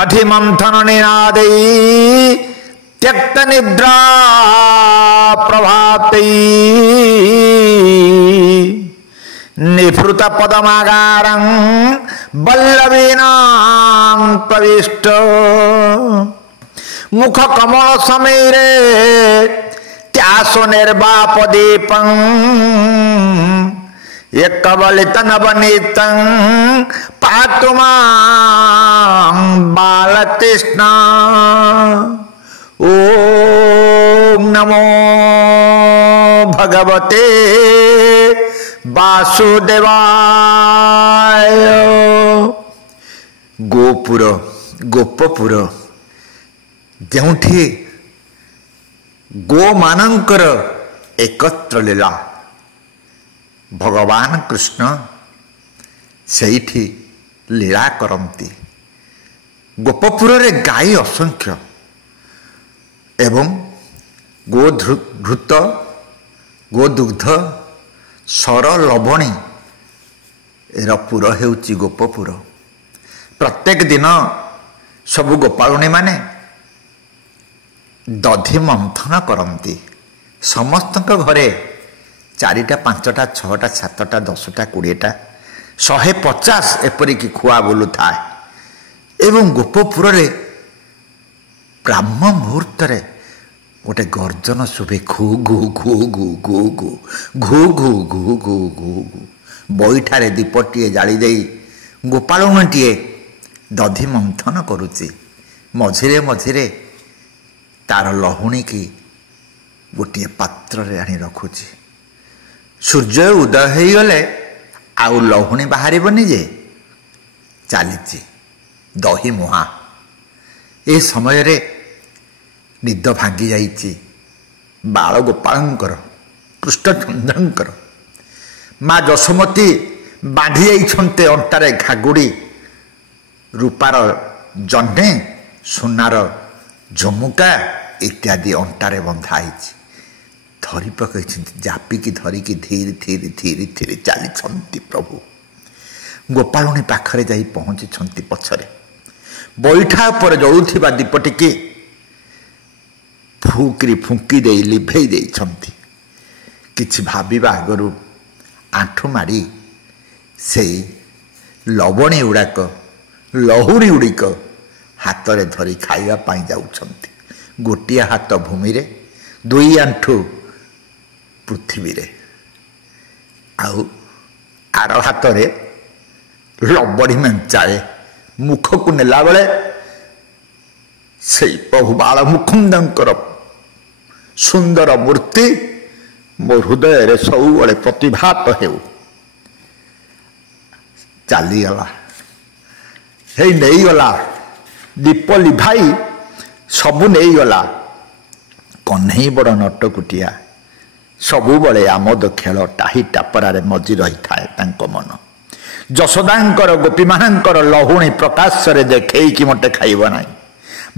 दधि मंथन निनादै त्यक्त निद्रा प्रभाते निभृत पदमागारं वल्लवीनां प्रविष्ट मुख कमल समीरे त्यासो निर्वाप दीपं एकबलित नवनीतं पातु मां बालकृष्ण। ओम नमो भगवते वासुदेवाय। गोपुर गोपपुर जोठी गो मानकर एकत्र लीला भगवान कृष्ण सेठी लीला करती। गोपपुर रे गाई असंख्य एवं गोधृत गोदुग्ध सर लवणी पुर हेउची गोपपुर। प्रत्येक दिन सबु गोपालुणी माने दधि मंथन करती। समस्त घरे 4टा 5टा 6टा 7टा 10टा 20टा 150 एपरिक खुआ बोलू था। एवं गोपपुर रे ब्राह्म मुहूर्त रे गोटे गर्जन शुभे घू घू घू घू घू घू घू घू घू घू घू घू। बैठारे दीपटीए जाली दे गोपालुणीटीए दधि मंथन करुची। मझिरे मझिरे तार लहुणी की गोटे पात्र रे आनी रखुची। सूर्य उदय हो गले आउ लहुणी बाहर जे चली दही मुहा। ए समय रे निद भांगी जाइछि बाल गोपालंकर कृष्णचंद्रंकर। माँ जशोमती बांधी जाइछन्ते अंटारे घागुड़ी रूपार जह्ने सुनार झुमुका इत्यादि अंटारे बंधा होइछि। धरी पकई जापिकी धरिकी धीरे धीरे धीरे धीरे चली प्रभु। गोपालुणी पाखरे जाई पहुंची पछरे बैठा पर जलुथिबा दीपटिके फूकरी फुंकी दे लिभेई देइछन्ति। किछि भाबिबा आगरु आंठु मारी से लवणी उड़ाक लहुणी उड़िक हाथ रे धरी खाइबा पाई जाउछन्ति। गोटिया हाथ भूमि रे 2 आंठु पृथ्वी रे आउ आर हाथ रे लबड़ी मेंचाए मुख को नेला बेले से प्रभु बाल मुकुंदंकर सुंदर मूर्ति मो हृदय रे सब बड़े प्रतिभात हेउ। चलीगला हे नहीं गला दीप लिभाई सबू नहीं गला। कन्हई बड़ नटकुटिया सबु बड़े आमोद खेल टाही टापरा मजी रही थाए तांको मन। जशोदांकर गोपी मानकर लहुणी प्रकाश रे देखे कि मते खाइब ना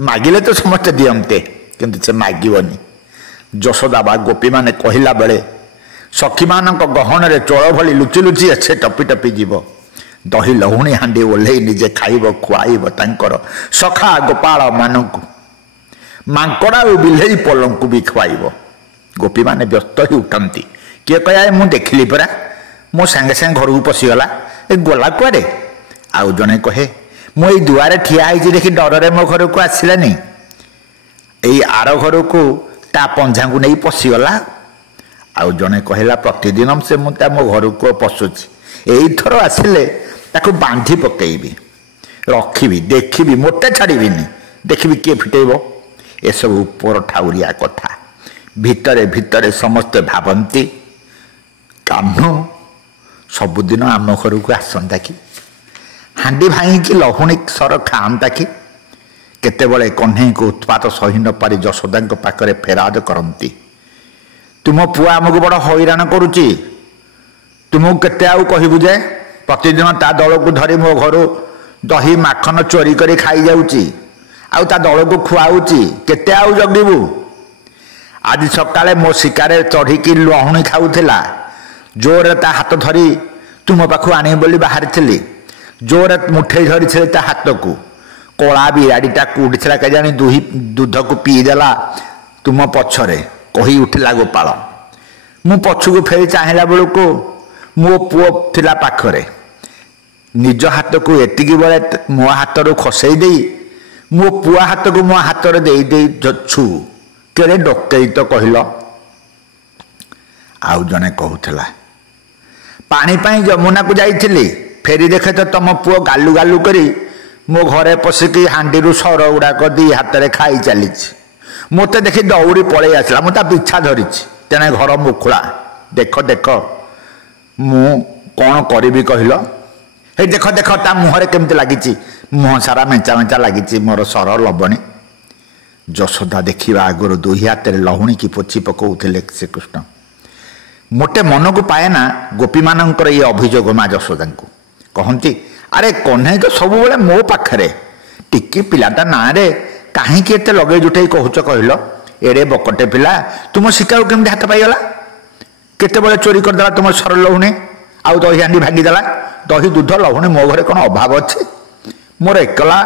मागिले तो समस्त दियंते किंतु से मागिबनी। जशोदा बा गोपी माने कहिला बेले सखी मानक गहन रे चोल भली लुचि लुचि अच्छे टपी टपी जीव दही लहुणी हांडी ओल्हे निजे खाइब खुआइब तांकर सखा गोपाल मानकु मांकड़ा और बिल्ली पलंकु भी खुआइब। गोपी माने व्यस्त ही उठंती। किए कहे मु देखिली परा मो सांगे सांगे घर को पशिगला ए गला कुआडे। आउ जने कहे मु एई दुआरे ठिया होइछि देखि डर मो घर को आसिलानी एई आर घर को ता पंझा को नहीं पशिगला। आउ जने कहला प्रतिदिन से मु ता मो घर को पशुछि एई थरो आसिले ताको बांधी पकेइबी रखिबी देखिबी मोटे छाड़ीबिनी देखिबी किए फिटेइबो। ए सब ऊपर ठाउरिया कथा भितरे भितरे समस्ते भावंती कान्हू सबुदिन आम घर को आसंता कि हांडी भाई कि लहुणी सर खाआंता कि केतेबेले कन्हई को उत्पात सही न पारी जशोदा पाखरे फेराद करती। तुम पुआ आमको बड़ हैरान करुच्ची तुमको केते आउ कहबू जे प्रतिदिन ता दल को धरी मो घर दही माखन चोरी कर खाई जाऊँगी आउ ता दल को खुआऊँगी केते आउ जगीबू। आज सकाले मो शिकारे चढ़ी लहुणी खाऊला जोर ता हाथ धरी तुम पाखु आने बोली बाहरी थी जोर मुठे धरी ता हाथ को कला बिराड़ीटा कूड़ा के दूध को पीदेला तुम पछरे कही उठिला गोपाल। मु पछकू फेरी चाहला बेलू को मो पुओ थिला पाखरे निज हाथ को एतिकी बेले मो हाथ रू खसई दे मो पुआ हाथ को मो हाथ में दे छु केड़े डकई तो कहल। आउ जने कहूला पानी पाई जमुना को जाइली फेरी देखे तो तुम पुओ गालु गालु करी मो घरे पशिकी हांडी सर गुड़ाक दी हाथ में खाई चली मत देखी दौड़ी पलि आसला मुझे पिछा धरी तेने घर मुखुला देख देख मु कौन करी कहल हे देख देख ता मुहरे केमती लगी मुह सारा मेचा मेचा लगी मोर सर लबणी। यशोदा देखा आगुरी दुही हाथ में लहुणी की पोछि पकाउथिले श्रीकृष्ण। मोटे मन को पाए ना गोपी मानकर ये अभियोग माँ यशोदा को कहती अरे कन्हई तो सब बेले मो पाखरे टिकी पिलाटा ना रे कहीं एत लगे जुटे कहूच कहल एड़े बकटे पिला तुम शिकार केमती हाथ पाईगला केते चोरी करदेला तुम सर लहुणी आउ दही हांडी भांगीदेला दही दूध लहुणी मो घरे कौन अभाव अच्छे मोर एकला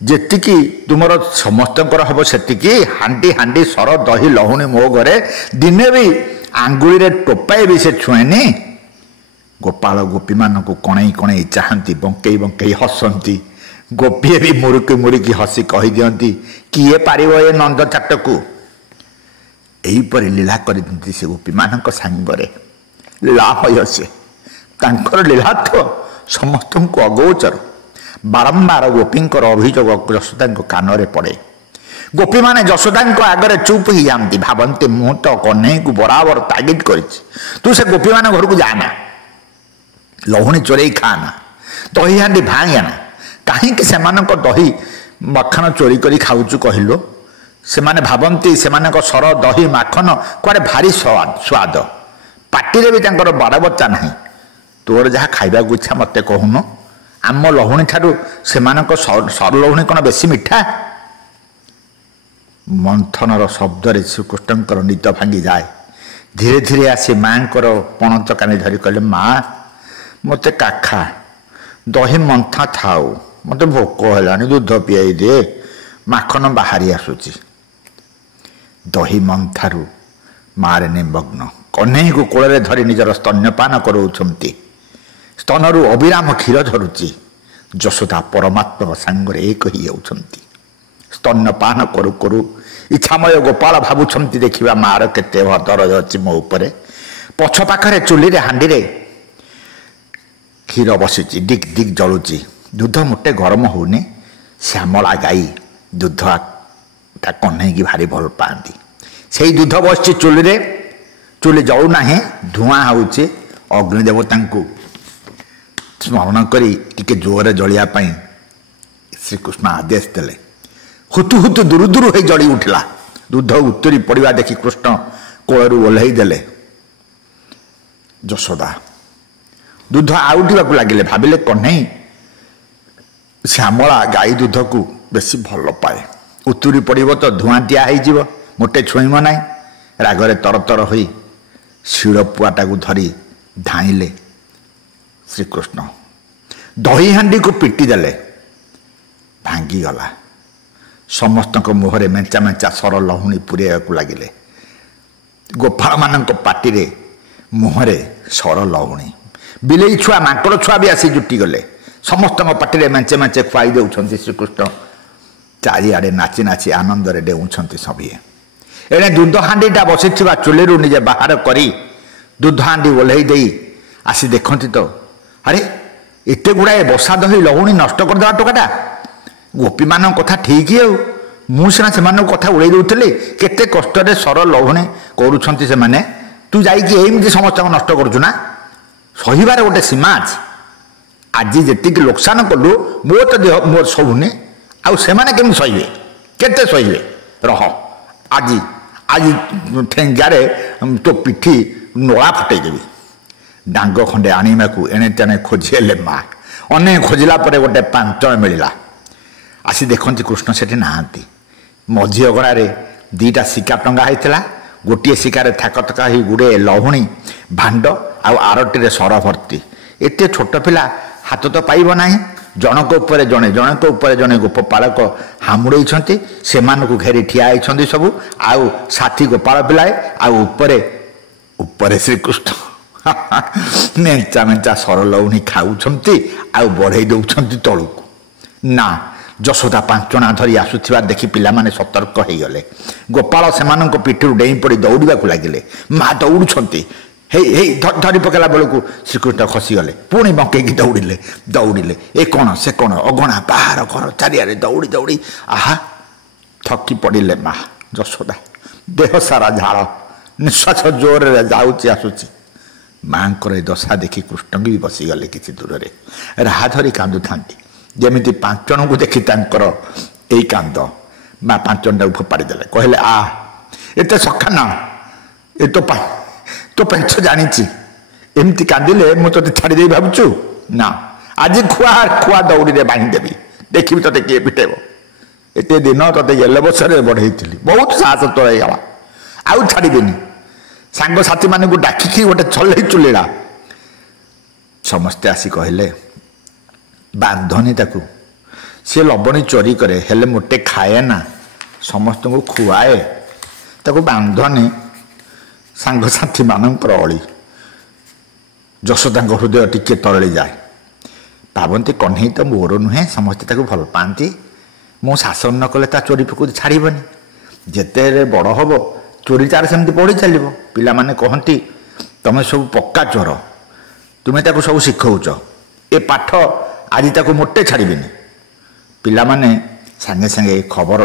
जेतिकी तुमर समस्त हम सेतिकी हांडी हांडी सर दही लहुणी मो घरे दिने भी आंगुली रे टोपाए भी से छुएनी। गोपाल गोपी मान को कणई कणई चाहती बंकई बंकई हसती गोपी भी मुरुकी मुरुकी हसी कही दियंती किए पारिब ए नंद चाट को यहीपर लीला कर से गोपी मान सांगरे लीला से तांकर लीला तो समस्त को अगोचर बारंबार गोपींकर अभियोग यशोदा कान में पड़े। गोपी माने यशोदा आगे चुप ही जाती भावती मु तो कन्हई को बराबर तागिद कर तू से गोपी मान घर को जाना लहुणी चोरई खाना दही हांडी भांगना कहीं दही मखन चोरी कर खाऊचु कहलु से माने भावती से सर दही माखन कुआडे भारी स्वाद पार्टी भी बड़ बच्चा ना तोर जहाँ खाइबा इच्छा मत कहून आम लहुणी ठारू से सर लहुणी कौन बेसी मिठा। मंथनर शब्द श्रीकृष्ण निद भांगी जाए धीरे धीरे आसी माँ पणत कानी धरी कहले माँ मत काखा दही मंथा थाऊ मत भोक है दूध पियाई दे माखन बाहरी आसूची। दही मंथारू मारे निमग्न कन्हई को कोल धरी निजर स्तन्यपान कराउछंती स्तनरू अविराम क्षीर झरुची यशोदा परमात्मा सांगरे एक ही जाउछंती स्तन्यपान करू करू इच्छामय गोपाल भावुंट देखा मार केते दरज अच्छी मो उपरे पछ पाखरे चुली हांडी रे क्षीर बसी डिग डिग जलुची दूध मोटे गरम होने श्यामला गाई दूध कन्हई की भारी भल पाती से दूध बस चुली जलुना धूआं होचे अग्निदेवता स्मरण करी टिके जोरे जलिया श्रीकृष्ण आदेश देले हुतु हुतु दूर दूर हो जड़ी उठला दूध उत्तरी पड़ा देखी कृष्ण कोलू ओह्लई देले। यशोदा दूध आउटा लगे भाविले कन्हई श्यामला गाई दूध को बेसी भल पाए उत्तरी पड़ो तो धूआंटिया हो मोटे छुईब ना रागरे तरतर हो शिड़पुआटा को धरी धाइले श्रीकृष्ण दही हांडी को पिटी देले भांगीगला समस्त मुहरे मेचा मेचा सर लहुणी पुरेक लगिले गोपाल मान पाटी रे मुहरे सर लहुणी बिलेई छुआ माकड़ छुआ भी आसी जुटी गले समस्त पाटी मेचे मेचे खुआई दे श्रीकृष्ण चारिआडे नाची नाची आनंद डेउछंती सभी एणे दूध हांडीटा बसी चुली निजे बाहर करी दूध हांडी ओह्लई दे आसी देखती तो अरे एते गुड़ाए बसा दही लहुणी नष्ट करदे टोकाटा गोपी मान कथा ठीक है मुझे से कथा उड़े दूसरी केते कष्ट सर लहुणी करुँच से माने तू जामती समस्त नष्ट करुना सहीबार गोटे सीमा अच्छे आज जी लोकसान कलु मो तो देह मोर सबुनि आउ से केमी सहे केते सहे रह आज आज ठेंगारे तो पिठी नोला फटेदेवी डांग खंडे आणवाकू एणे तेणे खोजिले माँ अनेक खोजला गोटे पांचण मिलला आसी देखती कृष्ण सेठी नहांती मझी अगड़े दीटा सिक्का टंगा होता गोटे सिक्कार थाक थका ही गुड़े लहुणी भांड आरटी सर भर्ती एत छोट पिला हाथ तो पाइब ना जनक उपरे जणे गोपालक हामुड़े से घेरी ठिया होती सब आउ साथी गोपाल पिलाए आउ उपरे श्रीकृष्ण मेचा मेचा सरलौणी खाऊँ आउ बढ़ई दौरान तलू ना यशोदा पांचना धरी आसुवा देखि पिला माने सतर्क हो गले। गोपाल से पिठू डेई पड़ी दौड़ा लगिले। माँ दौड़ुंट धरी पकेला बेलू श्रीकृष्ण खसीगले पुणी बंकई दौड़िले ए कौन से कौन अगणा बाहर घर चारिआरे दौड़ी दौड़ी आहा थकी पड़े माँ यशोदा देह सारा झाड़ निश्वास जोर जाऊँच आसूची। माँ दशा देखी कृष्ण भी बसीगले किसी दूर में राह धरी कांदु था जमी पांच जन को देखी यही कांद माँ पांच जन टाक फोपाड़ीदे कहले आ एत सखा ना ए तो पेंच जानी एमती कांदिले मुझे तो छाड़ी भावुँ ना आज खुआ खुआ दौड़ी में बांधिदेवी देखी ते किए पिटेब एत दिन ते 11 वर्ष बढ़ई बहुत साहस तोड़गला आउ छाड़बेनि सांग साथी मान डाकिकी गोटे छल चुलेला समस्ते आसी कहले बांधनी ताकू सी लवणी चोरी करे हेले मोटे खाए ना समस्त को खुआए ताकू बांधनी सांग साथी मानकर अली यशोदा हृदय टिके तरली जाए भावती कन्हई तो मोर नुहे समस्ते भल पाती मु शासन न कले चोरी प्रकृति छाड़बनी जिते बड़ हम चोरी चार सेमती बढ़ी चलो पिला माने कहती तुम सब पक्का चोर तुम्हें ताको सब शिखौच ए पाठ आज ताको मोटे छाड़बेनि पिला माने सांगे सांगे खबर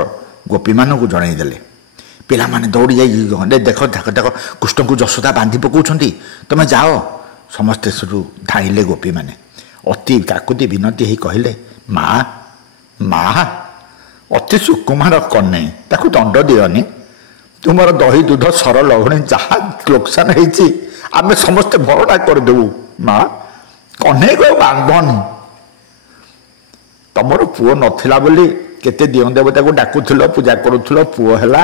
गोपी मान को जनईदेले पिला माने दौड़ी जाइए देख देख देख कृष्ण को यशोदा बांधि पकाउछंती तुम जाओ समस्ते सुरु धाइले गोपी माने अति काकुति विनती ही कहले माँ माँ अति सुकुमार कन्हई ताकू दंड दियोनी तुमर दही दूध सर लवणी जहाँ लोकसान होती आम समस्ते भरटा करदेबू माँ कन्हई को बांधनी तुमर पुओ नथिला बोली केते दियों देवता को डाकुल पूजा करुल पुओ है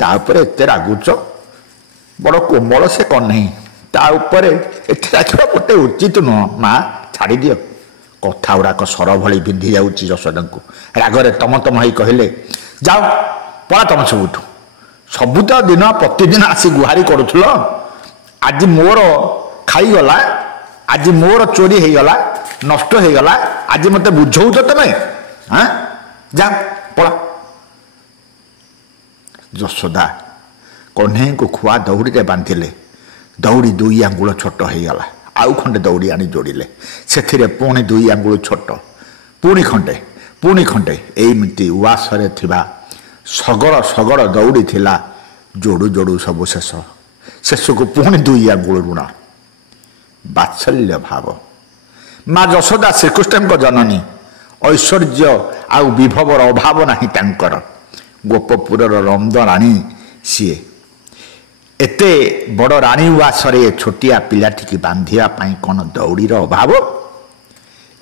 तापर एत रागुच बड़ कोमल से कन्हई तापर एत राखा गोटे उचित नुह माँ छाड़ी दियो कथा गुड़ाक सर भली बिंधि जाऊँगी यशोदा को रागरे तम तम ही कहले जाओ पड़ा तुम सबुठू सबू तो दिन प्रतिदिन आसी गुहारी करुल आज मोर खाईगला आज मोर चोरी होगला नष्ट होगला आज मत बुझौ तो तुम्हें हाँ जा पड़ा यशोदा कन्हई को खुआ दौड़ी में बांधिले दौड़ी 2 आंगुल छोट होगला आउ खंडे दौड़ी आनी जोड़िले से पुणी 2 आंगुल छोट पुणी खंडे एमती उआसरे थिबा सगड़ सगड़ दौड़ी थिला जोड़ू जोड़ू सब शेष को पुणी 2 आंगुल ऋण बात्सल्य भाव माँ यशोदा श्रीकृष्ण जननी ऐश्वर्य आउ विभवर अभाव नाही तांकर गोपपुरर रंद राणी सीए एते बड़ राणी उआसरे छोटिया पिलाटी बांधिया पाई कौन दौड़ीर अभाव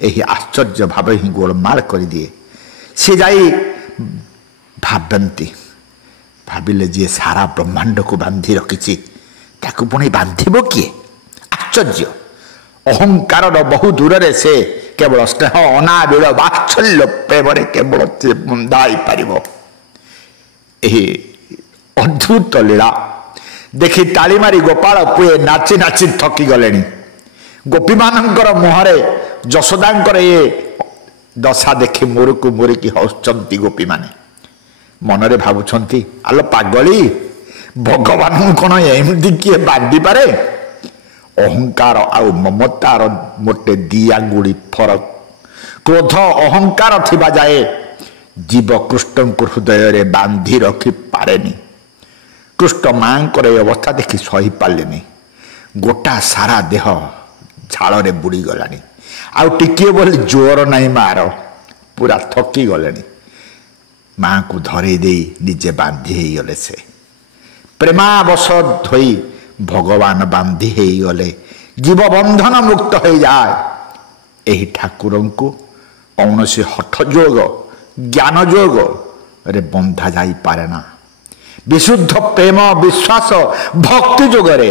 यही आश्चर्य भाव ही गोलमाल कर दिए सी जाई भावती भाविले जी सारा ब्रह्मांड को बांधि रखी ताकू पुणी बांधिब किए आश्चर्य अहंकार बहु दूर से केवल स्नेह अनाबिल वात्सल्य प्रेम केवल बंधाई पार यही अद्भुत लीला देखी ताली मारी गोपाल पुए नाची नाची थकी गले गोपी मानकर मुहरे यशोदांकर ये दशा देखी मुरुकु मुरिकी हसुंती गोपी माने मनरे भावुंट आलो पागली भगवान कौन एमती किए बांधि पारे अहंकार आउ ममतार मोटे 2 आंगुली फरक क्रोध अहंकार थिबा जाए जीव कृष्ण को हृदय रे बांधि रखी पारेनी कृष्ण माँ को अवस्था देखी सही पारे गोटा सारा देह झाड़ रे बुड़ी गलानी आउ टिके बोली जोर नहीं मार पूरा थकी गले माँ को धरे दे निजे बांधि गले से प्रेमावश धोई भगवान बांधि गले जीव बंधन मुक्त हो जाए यही ठाकुर को कौन से हठ जोग ज्ञान जोग रे बंधा जाई पारे ना विशुद्ध प्रेम विश्वास भक्ति जोगरे